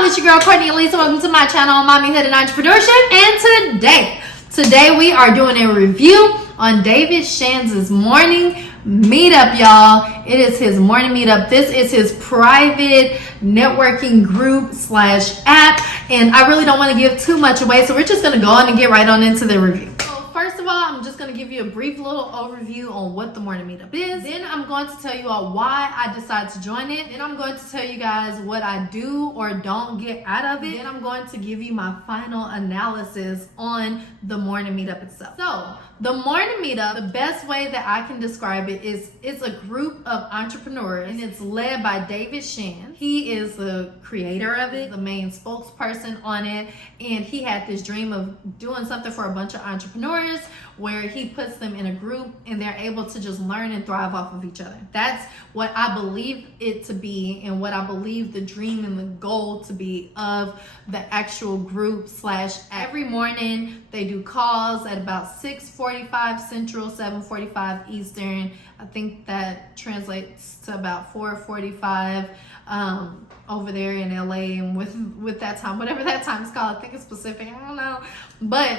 y'all, it's your girl Cordnie and Ellese. Welcome to my channel, Mommyhood and Entrepreneurship. And today we are doing a review on David Shands' morning meetup, y'all. It is his morning meetup. This is his private networking group / app, and I really don't want to give too much away, so we're just going to go on and get right on into the review. First of all, I'm just going to give you a brief little overview on what the morning meetup is. Then I'm going to tell you all why I decided to join it. Then I'm going to tell you guys what I do or don't get out of it. Then I'm going to give you my final analysis on the morning meetup itself. So the morning meetup, the best way that I can describe it is it's a group of entrepreneurs, and it's led by David Shands. He is the creator of it, the main spokesperson on it, and he had this dream of doing something for a bunch of entrepreneurs where he puts them in a group and they're able to just learn and thrive off of each other. That's what I believe it to be, and what I believe the dream and the goal to be of the actual group / every morning they do calls at about 6:45 Central, 7:45 Eastern. I think that translates to about 4:45 over there in LA, and with that time, whatever that time is called, I think it's Pacific, I don't know. But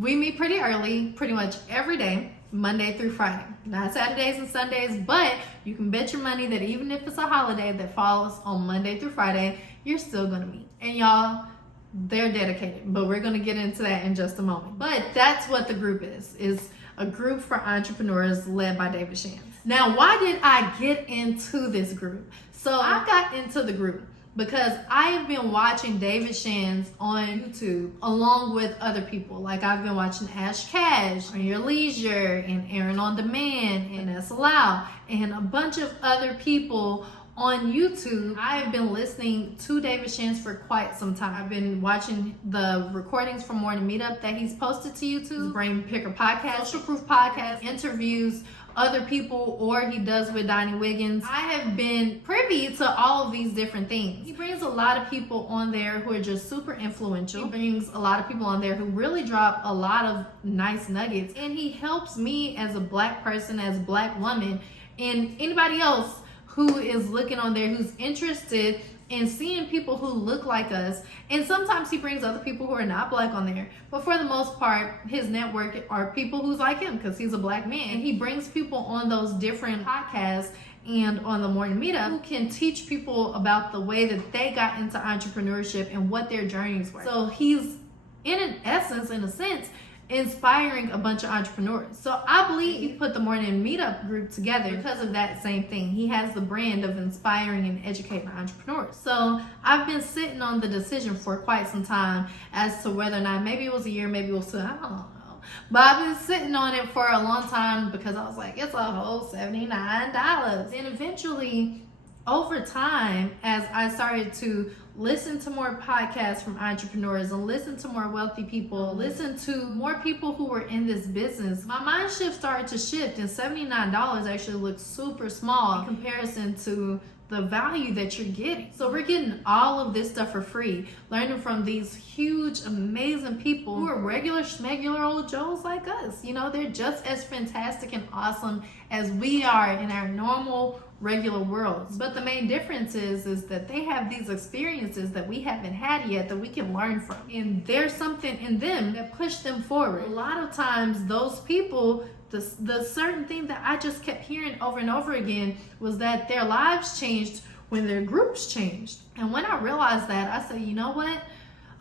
we meet pretty early, pretty much every day, Monday through Friday. Not Saturdays and Sundays, but you can bet your money that even if it's a holiday that falls on Monday through Friday, you're still gonna meet. And y'all, they're dedicated, but we're gonna get into that in just a moment. But that's what the group is a group for entrepreneurs led by David Shands. Now, why did I get into this group? So I got into the group because I've been watching David Shands on YouTube along with other people. Like, I've been watching Ash Cash, On Your Leisure, and Aaron on Demand, and Ellese, and a bunch of other people on YouTube. I've been listening to David Shands for quite some time. I've been watching the recordings from Morning Meetup that he's posted to YouTube, Brain Picker Podcast, Social Proof Podcast, interviews other people, or he does with Donnie Wiggins. I have been privy to all of these different things. He brings a lot of people on there who are just super influential. He brings a lot of people on there who really drop a lot of nice nuggets, and he helps me as a Black person, as a Black woman, and anybody else who is looking on there who's interested in seeing people who look like us. And sometimes he brings other people who are not Black on there, but for the most part his network are people who's like him because he's a Black man. And he brings people on those different podcasts and on the morning meetup who can teach people about the way that they got into entrepreneurship and what their journeys were. So he's, in an essence, in a sense, inspiring a bunch of entrepreneurs. So I believe he put the morning meetup group together because of that same thing. He has the brand of inspiring and educating entrepreneurs. So I've been sitting on the decision for quite some time as to whether or not, maybe it was a year, maybe it was two, I don't know. But I've been sitting on it for a long time because I was like, it's a whole $79. And eventually, over time, as I started to listen to more podcasts from entrepreneurs and listen to more wealthy people, listen to more people who were in this business, my mind started to shift, and $79 actually looks super small in comparison to the value that you're getting. So we're getting all of this stuff for free, learning from these huge, amazing people who are regular schmegular old Joes like us. You know, they're just as fantastic and awesome as we are in our normal regular worlds. But the main difference is that they have these experiences that we haven't had yet that we can learn from. And there's something in them that pushed them forward. A lot of times those people, the certain thing that I just kept hearing over and over again was that their lives changed when their groups changed. And when I realized that, I said, you know what?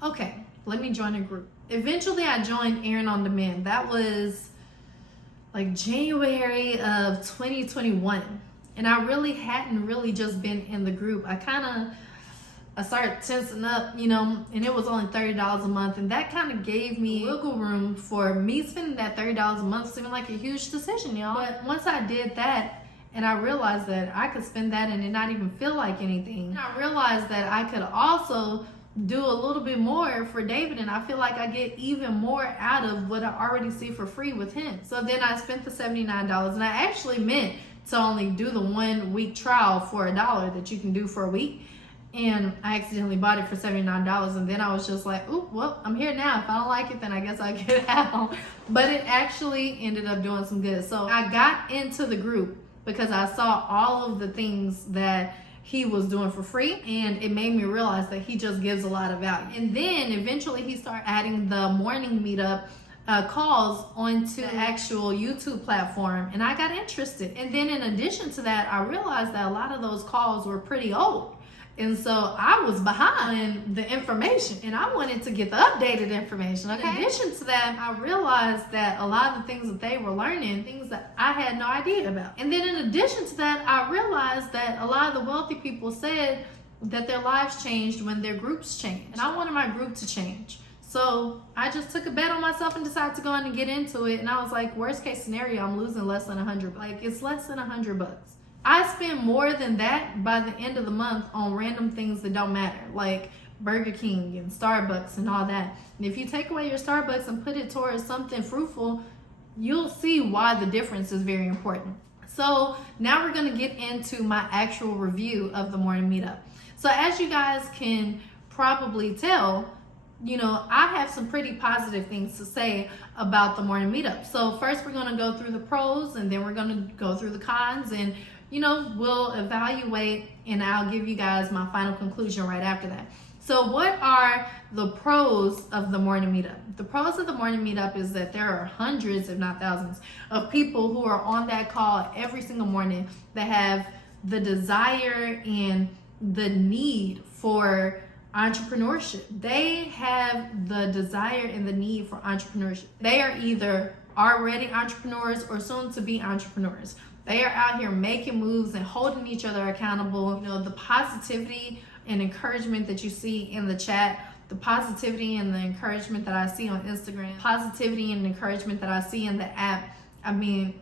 Okay, let me join a group. Eventually I joined Aaron on Demand. That was like January of 2021. And I really hadn't just been in the group. I started tensing up, you know, and it was only $30 a month. And that kind of gave me wiggle room for me spending that $30 a month seeming like a huge decision, y'all. But once I did that, and I realized that I could spend that and it not even feel like anything, and I realized that I could also do a little bit more for David, and I feel like I get even more out of what I already see for free with him. So then I spent the $79, and I actually meant to only do the 1 week trial for $1 that you can do for a week. And I accidentally bought it for $79, and then I was just like, oh, well, I'm here now. If I don't like it, then I guess I'll get out. But it actually ended up doing some good. So I got into the group because I saw all of the things that he was doing for free, and it made me realize that he just gives a lot of value. And then eventually he started adding the morning meetup calls onto the actual YouTube platform, and I got interested. And then in addition to that, I realized that a lot of those calls were pretty old, and so I was behind the information, and I wanted to get the updated information. Okay. In addition to that, I realized that a lot of the things that they were learning, things that I had no idea about. And then in addition to that, I realized that a lot of the wealthy people said that their lives changed when their groups changed, and I wanted my group to change. So I just took a bet on myself and decided to go in and get into it. And I was like, worst case scenario, I'm losing less than $100. Like, it's less than $100. I spend more than that by the end of the month on random things that don't matter, like Burger King and Starbucks and all that. And if you take away your Starbucks and put it towards something fruitful, you'll see why the difference is very important. So now we're going to get into my actual review of the morning meetup. So as you guys can probably tell, you know, I have some pretty positive things to say about the morning meetup. So first we're going to go through the pros, and then we're going to go through the cons, and you know, we'll evaluate, and I'll give you guys my final conclusion right after that. So what are the pros of the morning meetup? The pros of the morning meetup is that there are hundreds, if not thousands, of people who are on that call every single morning that have the desire and the need for entrepreneurship. They have the desire and the need for entrepreneurship. They are either already entrepreneurs or soon to be entrepreneurs. They are out here making moves and holding each other accountable. You know, the positivity and encouragement that you see in the chat, the positivity and the encouragement that I see on Instagram, positivity and encouragement that I see in the app, I mean,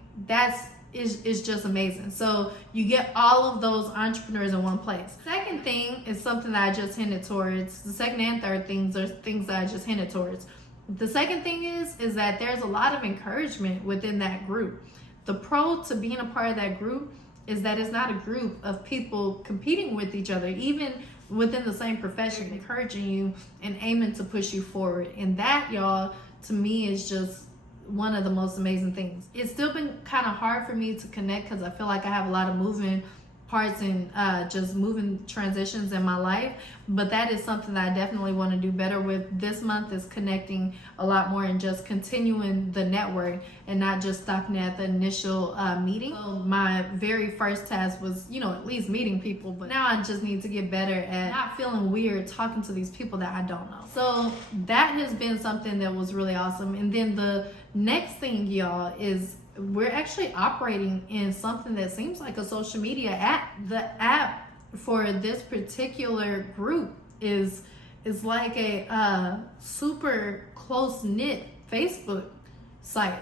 is just amazing. So you get all of those entrepreneurs in one place. Second thing is something that I just hinted towards. The second and third things are things that I just hinted towards. The second thing is that there's a lot of encouragement within that group. The pro to being a part of that group is that it's not a group of people competing with each other, even within the same profession, encouraging you and aiming to push you forward. And that, y'all, to me is just one of the most amazing things. It's still been kind of hard for me to connect because I feel like I have a lot of moving parts and just moving transitions in my life, but that is something that I definitely want to do better with. This month is connecting a lot more and just continuing the network and not just stopping at the initial meeting. So my very first task was, you know, at least meeting people, but now I just need to get better at not feeling weird talking to these people that I don't know. So that has been something that was really awesome. And then the next thing, y'all, is we're actually operating in something that seems like a social media app. The app for this particular group is like a super close-knit Facebook site.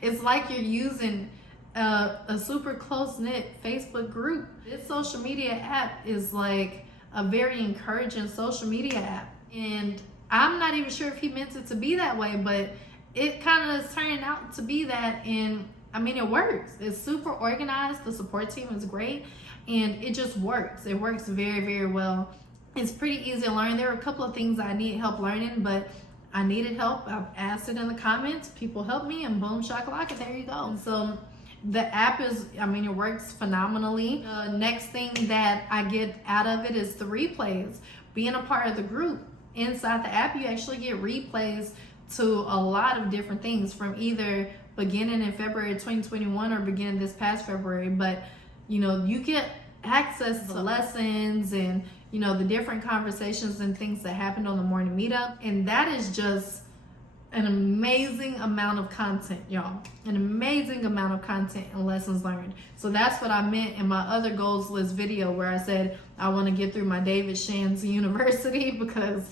It's like you're using a super close-knit Facebook group. This social media app is like a very encouraging social media app, and I'm not even sure if he meant it to be that way, but it kind of is turning out to be that. And I mean, it works. It's super organized. The support team is great, and it just works. It works very, very well. It's pretty easy to learn. There are a couple of things I need help learning, but I needed help. I've asked it in the comments. People help me, and boom, shakalaka, there you go. So the app is, I mean, it works phenomenally. The next thing that I get out of it is the replays. Being a part of the group inside the app, you actually get replays to a lot of different things, from either beginning in February 2021 or beginning this past February. But you know, you get access to lessons and, you know, the different conversations and things that happened on the morning meetup, and that is just an amazing amount of content, y'all. An amazing amount of content and lessons learned. So that's what I meant in my other goals list video, where I said I want to get through my David Shands University, because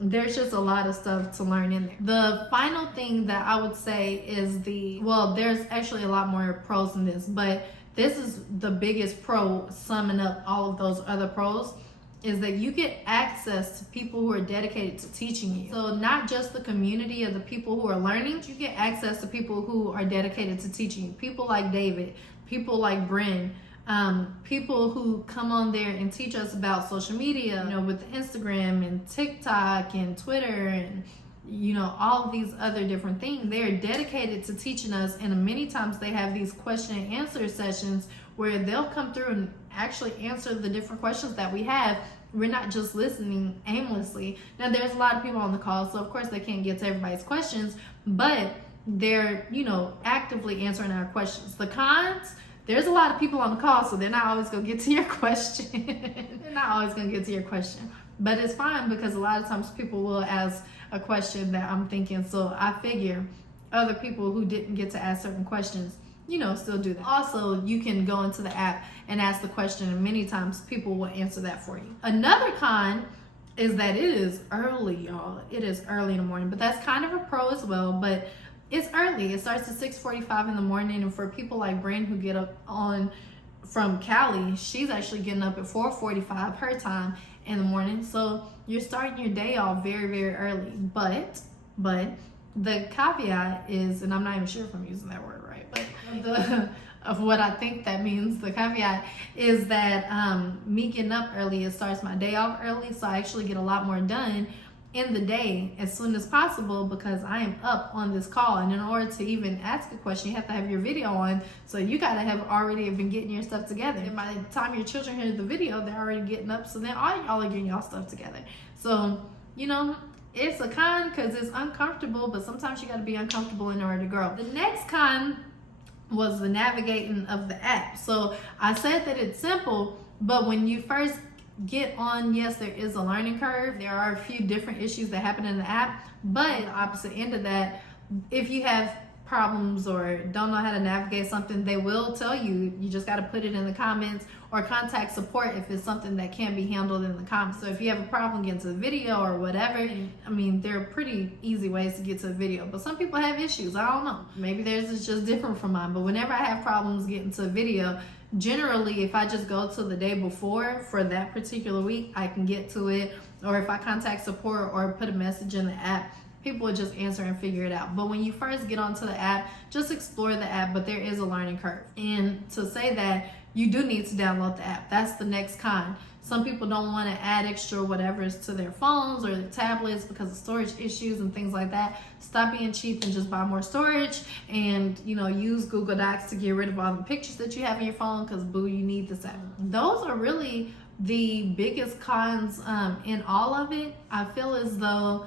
there's just a lot of stuff to learn in there. The final thing that I would say is there's actually a lot more pros in this, but this is the biggest pro, summing up all of those other pros, is that you get access to people who are dedicated to teaching you. So not just the community of the people who are learning, you get access to people who are dedicated to teaching you. People like David, people like Bryn, people who come on there and teach us about social media, you know, with Instagram and TikTok and Twitter and, you know, all of these other different things. They're dedicated to teaching us, and many times they have these question and answer sessions where they'll come through and actually answer the different questions that we have. We're not just listening aimlessly. Now, there's a lot of people on the call, so of course they can't get to everybody's questions, but they're, actively answering our questions. The cons, there's a lot of people on the call, so they're not always going to get to your question. They're not always going to get to your question. But it's fine, because a lot of times people will ask a question that I'm thinking, so I figure other people who didn't get to ask certain questions, still do that. Also, you can go into the app and ask the question, and many times people will answer that for you. Another con is that it is early, y'all. It is early in the morning, but that's kind of a pro as well. But it's early. It starts at 6:45 in the morning, and for people like Bryn who get up on from Cali, she's actually getting up at 4:45 her time in the morning. So you're starting your day off very, very early. But the caveat is, and I'm not even sure if I'm using that word right, but of what I think that means, the caveat is that me getting up early, it starts my day off early, so I actually get a lot more done in the day as soon as possible, because I am up on this call. And in order to even ask a question, you have to have your video on, so you gotta have already been getting your stuff together. And by the time your children hear the video, they're already getting up, so then all y'all are getting y'all stuff together. So it's a con because it's uncomfortable, but sometimes you gotta be uncomfortable in order to grow. The next con was the navigating of the app. So I said that it's simple, but when you first get on, yes, there is a learning curve. There are a few different issues that happen in the app, but the opposite end of that, if you have problems or don't know how to navigate something, they will tell you. You just got to put it in the comments or contact support if it's something that can be handled in the comments. So if you have a problem getting to the video or whatever, there are pretty easy ways to get to the video, but some people have issues. I don't know, maybe theirs is just different from mine. But whenever I have problems getting to the video, generally if I just go to the day before for that particular week, I can get to it. Or if I contact support or put a message in the app, people will just answer and figure it out. But when you first get onto the app, just explore the app, but there is a learning curve. And to say that, you do need to download the app. That's the next con. Some people don't want to add extra whatevers to their phones or their tablets because of storage issues and things like that. Stop being cheap and just buy more storage, and use Google Docs to get rid of all the pictures that you have in your phone, because boo, you need this app. Those are really the biggest cons in all of it. I feel as though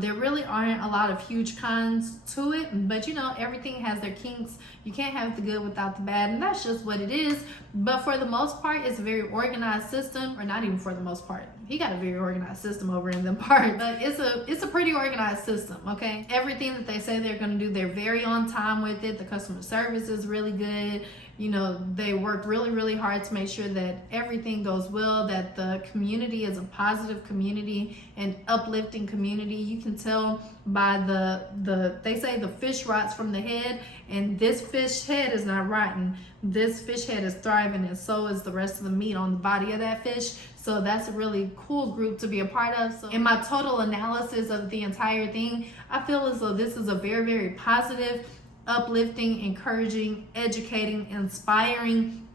there really aren't a lot of huge cons to it, but everything has their kinks. You can't have the good without the bad, and that's just what it is. But for the most part, it's a very organized system, or not even for the most part. He got a very organized system over in them parts, but it's a pretty organized system, okay? Everything that they say they're gonna do, they're very on time with it. The customer service is really good. They work really, really hard to make sure that everything goes well, that the community is a positive community and uplifting community. You can tell by they say the fish rots from the head, and this fish head is not rotten. This fish head is thriving, and so is the rest of the meat on the body of that fish. So that's a really cool group to be a part of. So in my total analysis of the entire thing, I feel as though this is a very, very positive, uplifting, encouraging, educating, inspiring,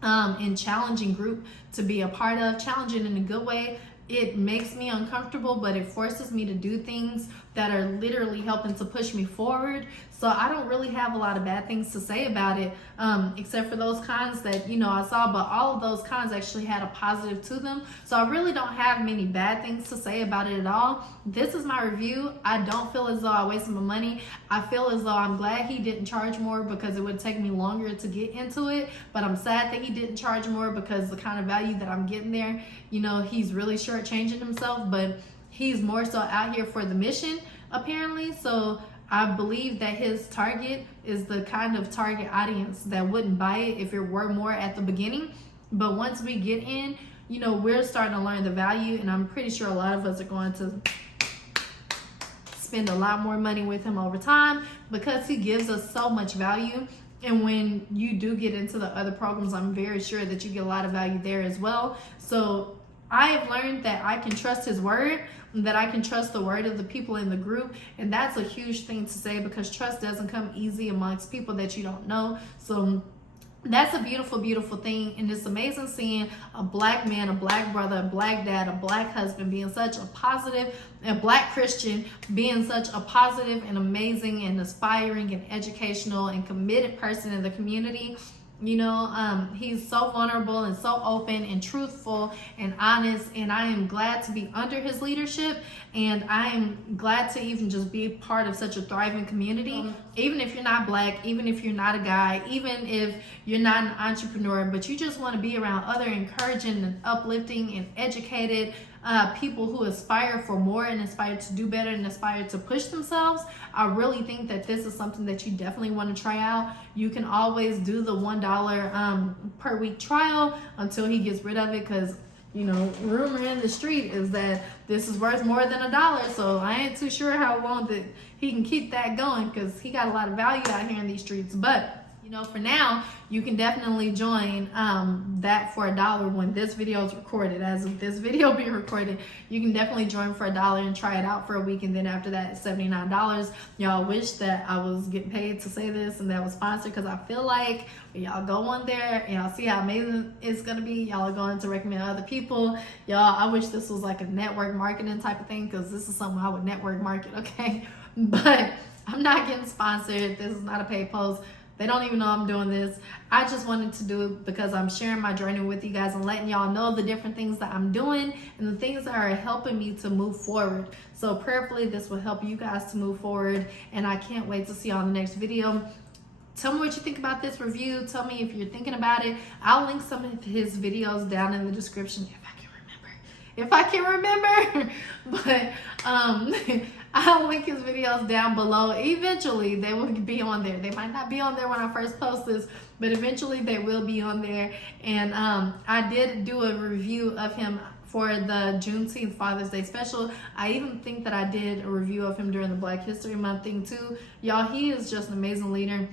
and challenging group to be a part of. Challenging in a good way. It makes me uncomfortable, but it forces me to do things that are literally helping to push me forward. So I don't really have a lot of bad things to say about it, except for those cons that I saw, but all of those cons actually had a positive to them. So I really don't have many bad things to say about it at all. This is my review. I don't feel as though I wasted my money. I feel as though I'm glad he didn't charge more, because it would take me longer to get into it. But I'm sad that he didn't charge more, because the kind of value that I'm getting there, he's really shortchanging himself, but he's more so out here for the mission, apparently. So I believe that his target is the kind of target audience that wouldn't buy it if it were more at the beginning. But once we get in, we're starting to learn the value, and I'm pretty sure a lot of us are going to spend a lot more money with him over time, because he gives us so much value. And when you do get into the other programs, I'm very sure that you get a lot of value there as well. So I have learned that I can trust his word, that I can trust the word of the people in the group. And that's a huge thing to say, because trust doesn't come easy amongst people that you don't know. So that's a beautiful, beautiful thing. And it's amazing seeing a black man, a black brother, a black dad, a black husband being such a positive, a black Christian being such a positive and amazing and aspiring and educational and committed person in the community. He's so vulnerable and so open and truthful and honest, and I am glad to be under his leadership, and I am glad to even just be part of such a thriving community. Even if you're not Black, even if you're not a guy, even if you're not an entrepreneur, but you just want to be around other encouraging and uplifting and educated people who aspire for more and aspire to do better and aspire to push themselves, I really think that this is something that you definitely want to try out. You can always do the $1 per week trial until he gets rid of it, because rumor in the street is that this is worth more than $1. So I ain't too sure how long that he can keep that going, because he got a lot of value out here in these streets. But for now, you can definitely join that for $1 when this video is recorded. As of this video being recorded, you can definitely join for $1 and try it out for a week, and then after that, it's $79. Y'all wish that I was getting paid to say this and that was sponsored, because I feel like when y'all go on there and y'all see how amazing it's gonna be, y'all are going to recommend other people. Y'all, I wish this was like a network marketing type of thing, because this is something I would network market, okay? But I'm not getting sponsored. This is not a paid post. They don't even know I'm doing this. I just wanted to do it because I'm sharing my journey with you guys and letting y'all know the different things that I'm doing and the things that are helping me to move forward. So prayerfully, this will help you guys to move forward, and I can't wait to see y'all in the next video. Tell me what you think about this review. Tell me if you're thinking about it. I'll link some of his videos down in the description if I can remember. But I'll link his videos down below. Eventually they will be on there. They might not be on there when I first post this, but eventually they will be on there. And I did do a review of him for the Juneteenth Father's Day special. I even think that I did a review of him during the Black History Month thing too. Y'all, he is just an amazing leader.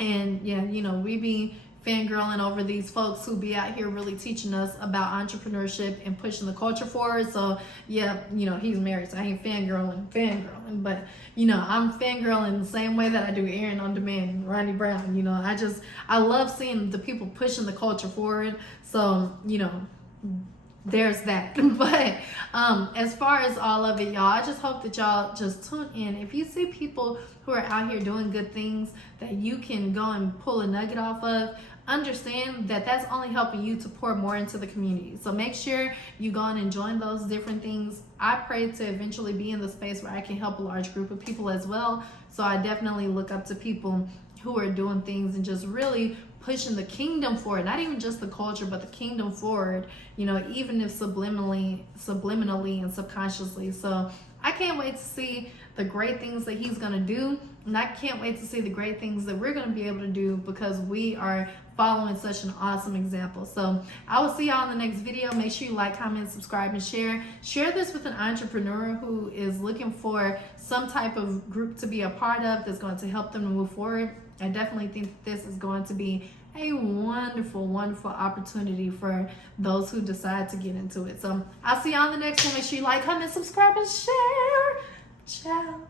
And yeah, we be fangirling over these folks who be out here really teaching us about entrepreneurship and pushing the culture forward. So yeah, he's married, so I ain't fangirling, but I'm fangirling the same way that I do Aaron on Demand, Ronnie Brown. I love seeing the people pushing the culture forward. So there's that. But as far as all of it, y'all, I just hope that y'all just tune in. If you see people who are out here doing good things that you can go and pull a nugget off of, understand that that's only helping you to pour more into the community. So make sure you go on and join those different things. I pray to eventually be in the space where I can help a large group of people as well. So I definitely look up to people who are doing things and just really pushing the kingdom forward, not even just the culture, but the kingdom forward, even if subliminally and subconsciously. So I can't wait to see the great things that he's going to do, and I can't wait to see the great things that we're going to be able to do, because we are following such an awesome example. So I will see y'all in the next video. Make sure you like, comment, subscribe, and share. Share this with an entrepreneur who is looking for some type of group to be a part of that's going to help them to move forward. I definitely think this is going to be a wonderful, wonderful opportunity for those who decide to get into it. So I'll see y'all in the next one. Make sure you like, comment, subscribe, and share. Ciao.